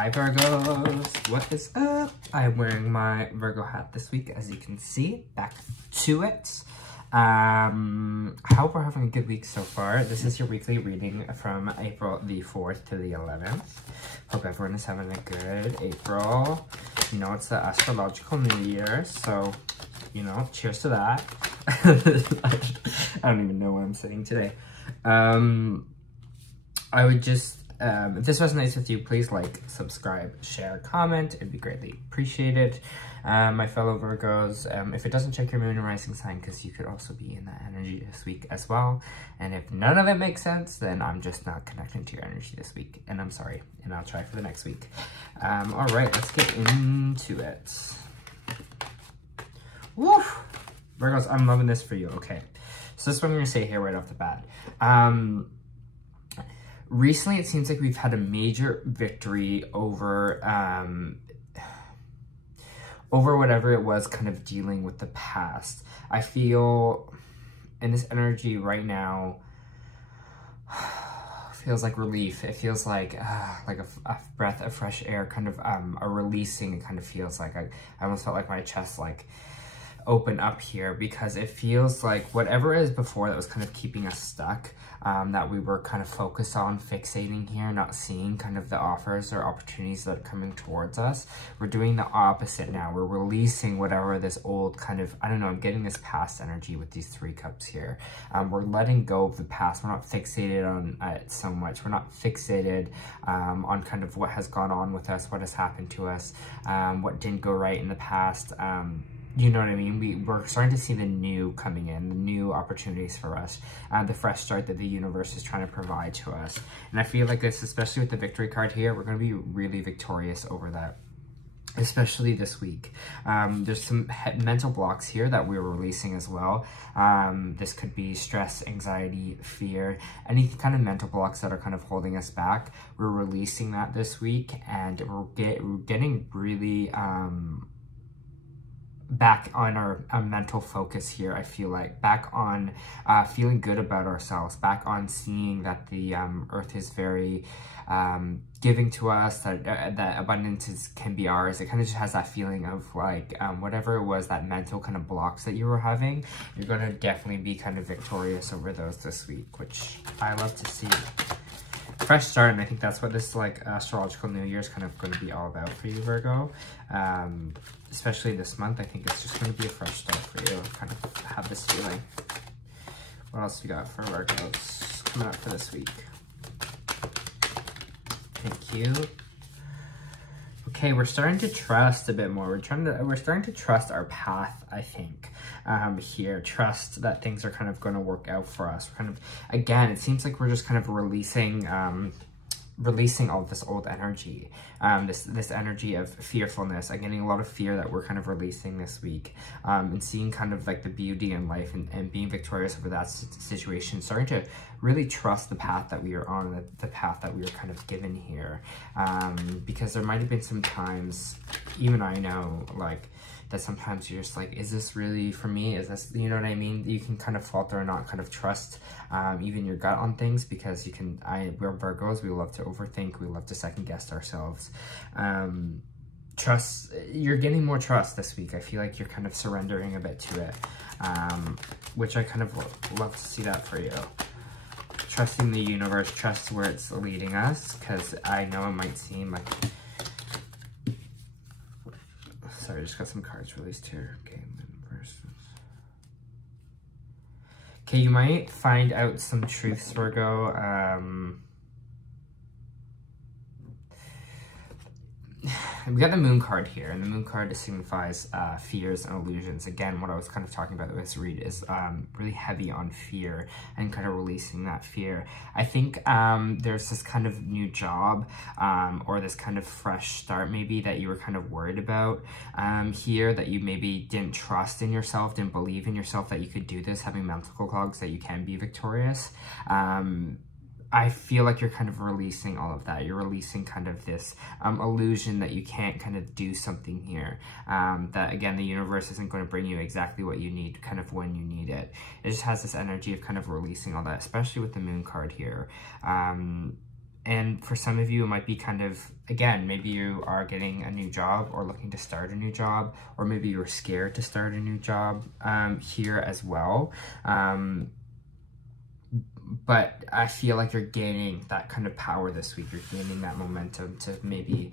Hi Virgos, what is up? I'm wearing my Virgo hat this week, as you can see. Back to it. I hope we're having a good week so far. This is your weekly reading from April the 4th to the 11th. Hope everyone is having a good April. You know, it's the astrological new year, so, you know, cheers to that. I don't even know what I'm saying today. I would just, if this resonates with you, please like, subscribe, share, comment. It'd be greatly appreciated. My fellow Virgos, if it doesn't check your moon and rising sign, because you could also be in that energy this week as well. And if none of it makes sense, then I'm just not connecting to your energy this week. And I'm sorry, and I'll try for the next week. All right, let's get into it. Woo! Virgos, I'm loving this for you. Okay, so this is what I'm going to say here right off the bat. Recently, it seems like we've had a major victory over whatever it was kind of dealing with the past. I feel in this energy right now, feels like relief. It feels like a breath of fresh air, kind of a releasing. It kind of feels like I almost felt like my chest like open up here, because it feels like whatever is before that was kind of keeping us stuck, that we were kind of focused on fixating here, not seeing kind of the offers or opportunities that are coming towards us. We're doing the opposite now. We're releasing whatever this old kind of, I don't know, I'm getting this past energy with these 3 cups here. We're letting go of the past. We're not fixated on it so much. We're not fixated on kind of what has gone on with us, what has happened to us, what didn't go right in the past. You know what I mean? We're starting to see the new coming in, the new opportunities for us, the fresh start that the universe is trying to provide to us. And I feel like this, especially with the victory card here, we're going to be really victorious over that, especially this week. There's some mental blocks here that we're releasing as well. This could be stress, anxiety, fear, any kind of mental blocks that are kind of holding us back. We're releasing that this week, and we're getting really back on our mental focus here. I feel like back on feeling good about ourselves, back on seeing that the earth is very giving to us, that abundance can be ours. It kind of just has that feeling of like whatever it was, that mental kind of blocks that you were having, you're going to definitely be kind of victorious over those this week, which I love to see. Fresh start, and I think that's what this like astrological new year is kind of going to be all about for you, Virgo. Especially this month, I think it's just going to be a fresh start for you. Kind of have this feeling. What else we got for Virgos coming up for this week? Thank you. Okay, we're starting to trust a bit more. We're starting to trust our path, I think. Here, trust that things are kind of going to work out for us. We're kind of, again, it seems like we're just kind of releasing all of this old energy, this energy of fearfulness. I'm getting a lot of fear that we're kind of releasing this week, and seeing kind of like the beauty in life and being victorious over that situation, starting to really trust the path that we are on, the path that we are kind of given here, because there might have been some times, even I know, like, that sometimes you're just like, is this really for me? Is this, you know what I mean? You can kind of falter and not kind of trust even your gut on things, because we're Virgos, we love to overthink, we love to second guess ourselves. Trust, you're getting more trust this week. I feel like you're kind of surrendering a bit to it, which I kind of love to see that for you. Trusting the universe, trust where it's leading us, because I know it might seem like, sorry, I just got some cards released here. Okay, okay, you might find out some truths, Virgo. We got the moon card here, and the moon card signifies fears and illusions. Again, what I was kind of talking about with this read is really heavy on fear and kind of releasing that fear. I think there's this kind of new job or this kind of fresh start maybe that you were kind of worried about here, that you maybe didn't trust in yourself, didn't believe in yourself that you could do this, having mental clogs that you can be victorious. I feel like you're kind of releasing all of that. You're releasing kind of this illusion that you can't kind of do something here. That, again, the universe isn't going to bring you exactly what you need kind of when you need it. It just has this energy of kind of releasing all that, especially with the moon card here. And for some of you, it might be kind of, again, maybe you are getting a new job or looking to start a new job, or maybe you're scared to start a new job here as well. But I feel like you're gaining that kind of power this week. You're gaining that momentum to maybe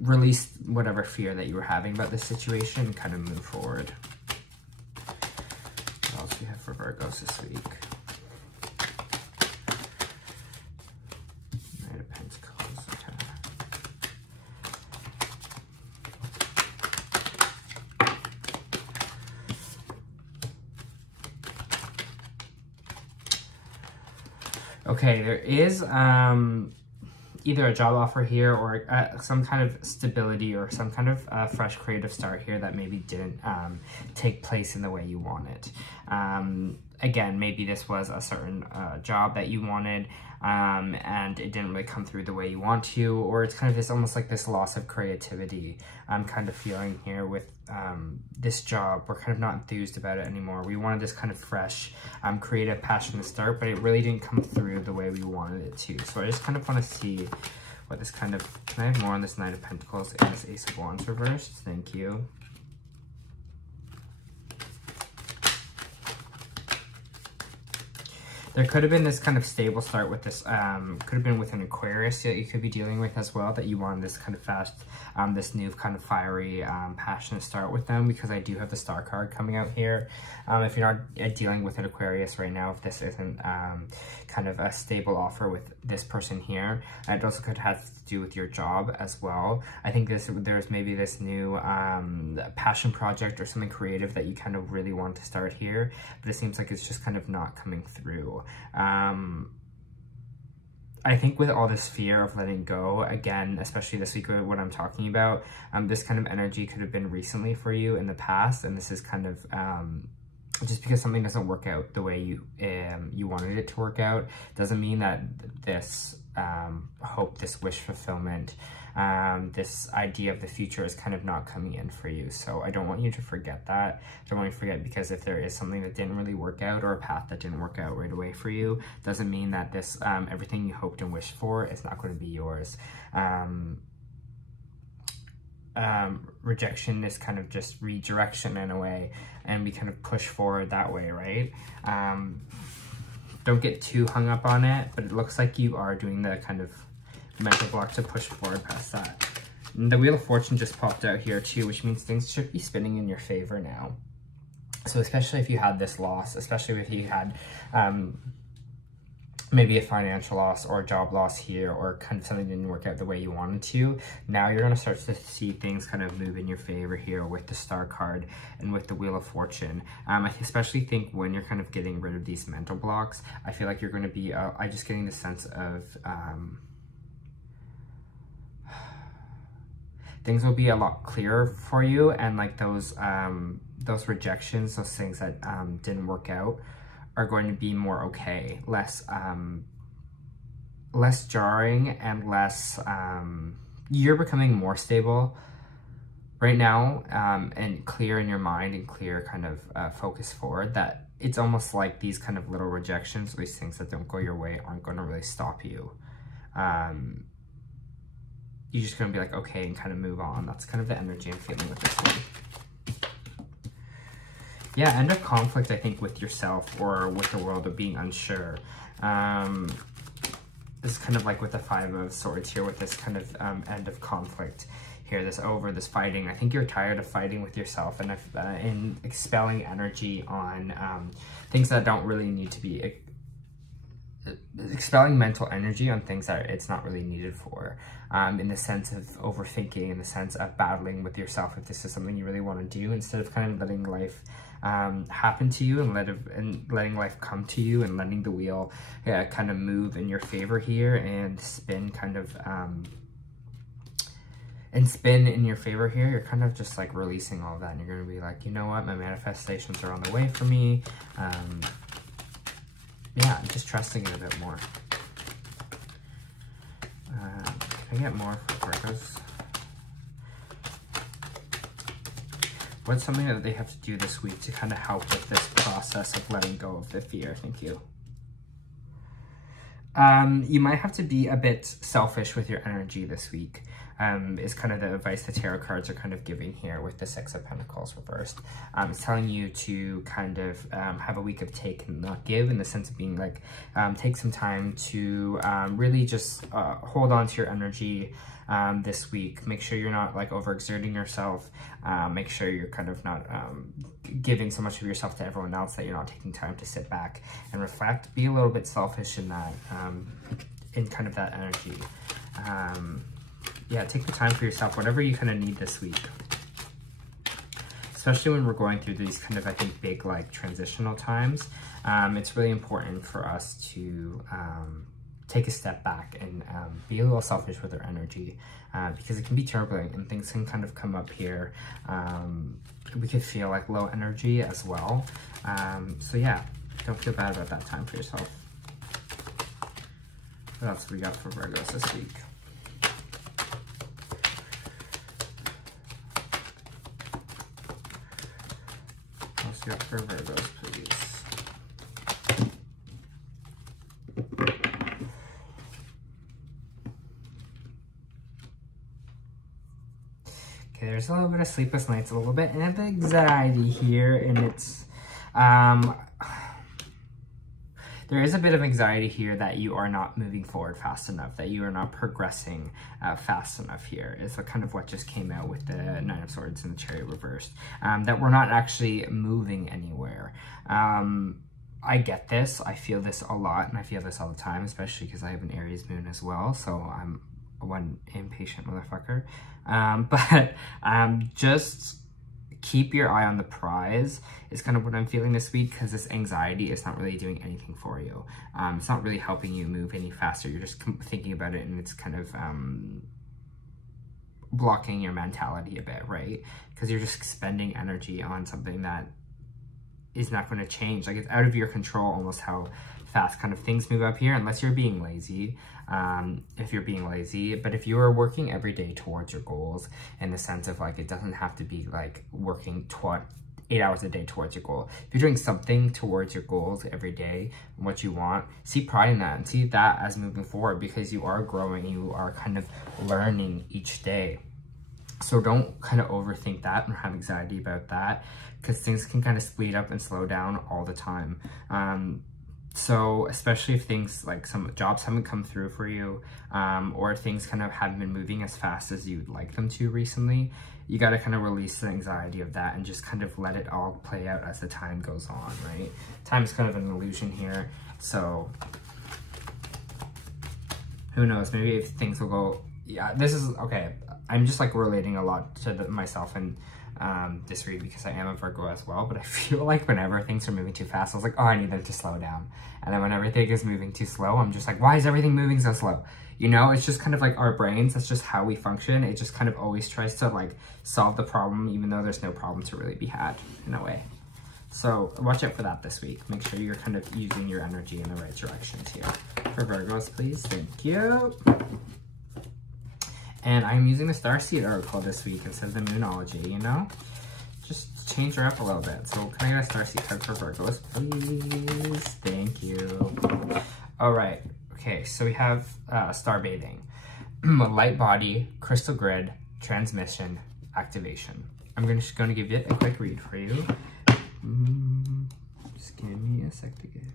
release whatever fear that you were having about this situation and kind of move forward. What else do we have for Virgos this week? Knight of Pentacles, okay. Okay, there is either a job offer here or some kind of stability or some kind of fresh creative start here that maybe didn't take place in the way you wanted. Again, maybe this was a certain job that you wanted and it didn't really come through the way you want to, or it's kind of this almost like this loss of creativity I'm kind of feeling here with this job. We're kind of not enthused about it anymore. We wanted this kind of fresh, creative, passionate start, but it really didn't come through the way we wanted it to. So I just kind of want to see what this kind of, can I have more on this Knight of Pentacles and this Ace of Wands reversed? Thank you. There could have been this kind of stable start with this, could have been with an Aquarius that you could be dealing with as well, that you want this kind of fast, this new kind of fiery, passionate start with them, because I do have the Star card coming out here. If you're not dealing with an Aquarius right now, if this isn't kind of a stable offer with this person here, it also could have to do with your job as well. I think there's maybe this new passion project or something creative that you kind of really want to start here, but it seems like it's just kind of not coming through. I think with all this fear of letting go, again, especially this week, what I'm talking about, this kind of energy could have been recently for you in the past, and this is kind of just because something doesn't work out the way you wanted it to work out, doesn't mean that this hope, this wish fulfillment, this idea of the future is kind of not coming in for you. So I don't want you to forget that. I don't want you to forget, because if there is something that didn't really work out or a path that didn't work out right away for you, doesn't mean that this everything you hoped and wished for is not going to be yours. Rejection is kind of just redirection in a way, and we kind of push forward that way, right? Don't get too hung up on it, but it looks like you are doing the kind of mental block to push forward past that. And the Wheel of Fortune just popped out here too, which means things should be spinning in your favor now. So especially if you had this loss, especially if you had maybe a financial loss or a job loss here, or kind of something didn't work out the way you wanted to, now you're going to start to see things kind of move in your favor here with the Star card and with the Wheel of Fortune. I especially think when you're kind of getting rid of these mental blocks, I feel like you're going to be, I'm just getting the sense of things will be a lot clearer for you, and like those rejections, those things that didn't work out, are going to be more okay, less jarring, and less, you're becoming more stable right now, and clear in your mind, and clear kind of focus forward, that it's almost like these kind of little rejections, these things that don't go your way, aren't going to really stop you. You're just going to be like, okay, and kind of move on. That's kind of the energy I'm feeling with this one. Yeah, end of conflict, I think, with yourself or with the world, of being unsure. This is kind of like with the Five of Swords here, with this kind of end of conflict here, this fighting. I think you're tired of fighting with yourself, and in expelling energy on things that don't really need to be, expelling mental energy on things that it's not really needed for, in the sense of overthinking, in the sense of battling with yourself if this is something you really want to do, instead of kind of letting life happen to you, and letting life come to you, and letting the wheel kind of move in your favor here, and spin kind of spin in your favor here. You're kind of just like releasing all of that, and you're going to be like, you know what, my manifestations are on the way for me. Yeah, just trusting it a bit more. Can I get more for Virgos? What's something that they have to do this week to kind of help with this process of letting go of the fear? Thank you. You might have to be a bit selfish with your energy this week, is kind of the advice the tarot cards are kind of giving here with the Six of Pentacles reversed. It's telling you to kind of have a week of take and not give, in the sense of being like, take some time to really just hold on to your energy this week. Make sure you're not like overexerting yourself. Make sure you're kind of not giving so much of yourself to everyone else that you're not taking time to sit back and reflect. Be a little bit selfish in that, in kind of that energy. Yeah, take the time for yourself, whatever you kind of need this week. Especially when we're going through these kind of, I think, big like transitional times. It's really important for us to take a step back and be a little selfish with our energy, because it can be turbulent and things can kind of come up here. We could feel like low energy as well. So yeah, don't feel bad about that time for yourself. What else we got for Virgos this week? What else we got for Virgos, please? There's a little bit of sleepless nights, a little bit of anxiety here, and it's, there is a bit of anxiety here that you are not moving forward fast enough, that you are not progressing fast enough here, is kind of what just came out with the Nine of Swords and the Chariot reversed, that we're not actually moving anywhere. I get this, I feel this a lot, and I feel this all the time, especially because I have an Aries moon as well, so I'm one impatient motherfucker. But just keep your eye on the prize is kind of what I'm feeling this week, because this anxiety is not really doing anything for you. It's not really helping you move any faster. You're just thinking about it, and it's kind of blocking your mentality a bit, right? Because you're just spending energy on something that is not going to change. Like, it's out of your control almost how fast kind of things move up here, unless you're being lazy. If you're being lazy, but if you are working every day towards your goals, in the sense of like, it doesn't have to be like working 8 hours a day towards your goal. If you're doing something towards your goals every day, what you want, see pride in that and see that as moving forward, because you are growing, you are kind of learning each day. So don't kind of overthink that and have anxiety about that, because things can kind of speed up and slow down all the time. So especially if things like some jobs haven't come through for you, or things kind of haven't been moving as fast as you'd like them to recently, you got to kind of release the anxiety of that and just kind of let it all play out as the time goes on, right? Time is kind of an illusion here. So who knows, maybe if things will go, yeah, this is, okay, I'm just like relating a lot to myself and this read, because I am a Virgo as well, but I feel like whenever things are moving too fast, I was like, oh, I need them to slow down. And then when everything is moving too slow, I'm just like, why is everything moving so slow? You know, it's just kind of like our brains, that's just how we function. It just kind of always tries to like solve the problem, even though there's no problem to really be had in a way. So watch out for that this week. Make sure you're kind of using your energy in the right directions here. For Virgos, please, thank you. And I'm using the Starseed Oracle this week instead of the Moonology, you know? Just change her up a little bit. So can I get a Starseed card for Virgos, please? Thank you. All right. Okay, so we have Star Bathing. Light Body, Crystal Grid, Transmission, Activation. I'm just going to give it a quick read for you. Just give me a sec to get it.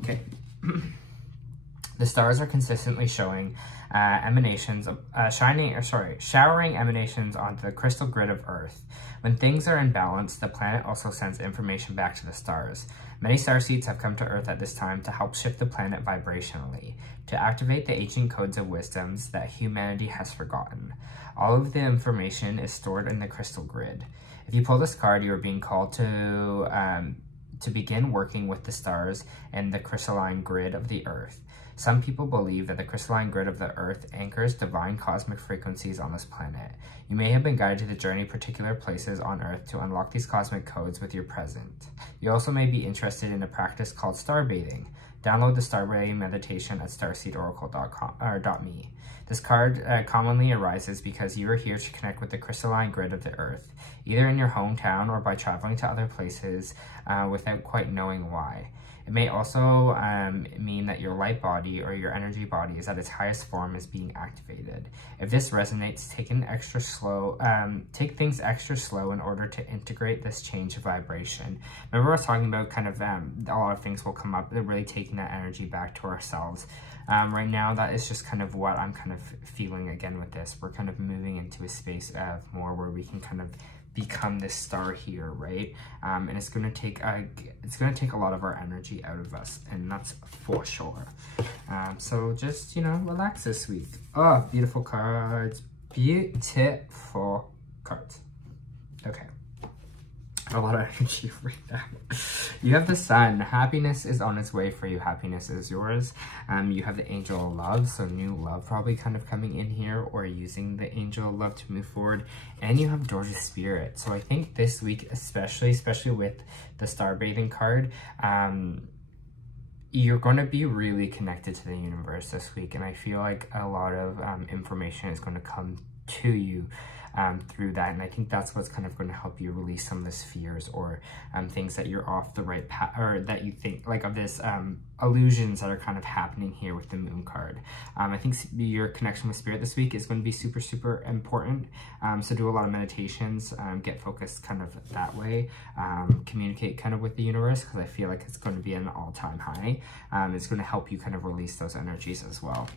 Okay. The stars are consistently showing emanations of showering emanations onto the crystal grid of Earth. When things are in balance, the planet also sends information back to the stars. Many starseeds have come to Earth at this time to help shift the planet vibrationally, to activate the ancient codes of wisdoms that humanity has forgotten. All of the information is stored in the crystal grid. If you pull this card, you are being called to begin working with the stars and the crystalline grid of the Earth. Some people believe that the crystalline grid of the Earth anchors divine cosmic frequencies on this planet. You may have been guided to journey particular places on Earth to unlock these cosmic codes with your present. You also may be interested in a practice called star bathing. Download the star bathing meditation at starseedoracle.com or .me. This card commonly arises because you are here to connect with the crystalline grid of the earth, either in your hometown or by traveling to other places without quite knowing why. It may also mean that your light body or your energy body is at its highest form is being activated. If this resonates, take things extra slow in order to integrate this change of vibration. Remember I was talking about kind of a lot of things will come up, really taking that energy back to ourselves. Right now, that is just kind of what I'm kind of feeling again with this. We're kind of moving into a space of more where we can kind of become this star here, right? And it's gonna take a lot of our energy out of us, and that's for sure. So just, you know, relax this week. Oh, beautiful cards, beautiful cards. Okay, a lot of energy right now. You have the Sun. Happiness is on its way for you. Happiness is yours. You have the Angel of Love, so new love probably kind of coming in here, or using the Angel of Love to move forward. And you have Dorje Spirit. So I think this week, especially with the Star Bathing card, you're going to be really connected to the universe this week. And I feel like a lot of information is going to come to you through that, and I think that's what's kind of going to help you release some of these fears, or things that you're off the right path, or that you think like of this illusions that are kind of happening here with the Moon card. I think your connection with Spirit this week is going to be super important, so do a lot of meditations, get focused kind of that way, communicate kind of with the universe, because I feel like it's going to be an all-time high. It's going to help you kind of release those energies as well.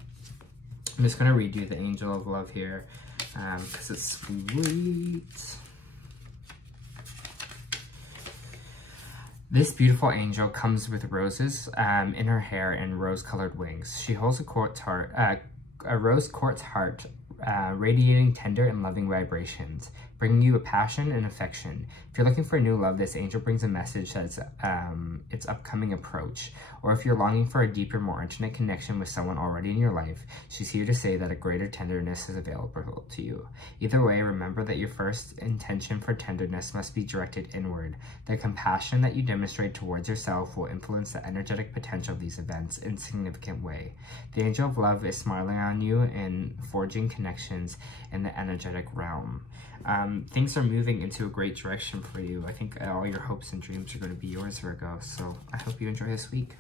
I'm just going to read you the Angel of Love here, because it's sweet. This beautiful angel comes with roses in her hair and rose-colored wings. She holds a rose quartz heart, radiating tender and loving vibrations, bringing you a passion and affection. If you're looking for new love, this angel brings a message that's its upcoming approach. Or if you're longing for a deeper, more intimate connection with someone already in your life, she's here to say that a greater tenderness is available to you. Either way, remember that your first intention for tenderness must be directed inward. The compassion that you demonstrate towards yourself will influence the energetic potential of these events in a significant way. The Angel of Love is smiling on you and forging connections in the energetic realm. Things are moving into a great direction for you. I think all your hopes and dreams are going to be yours, Virgo. So I hope you enjoy this week.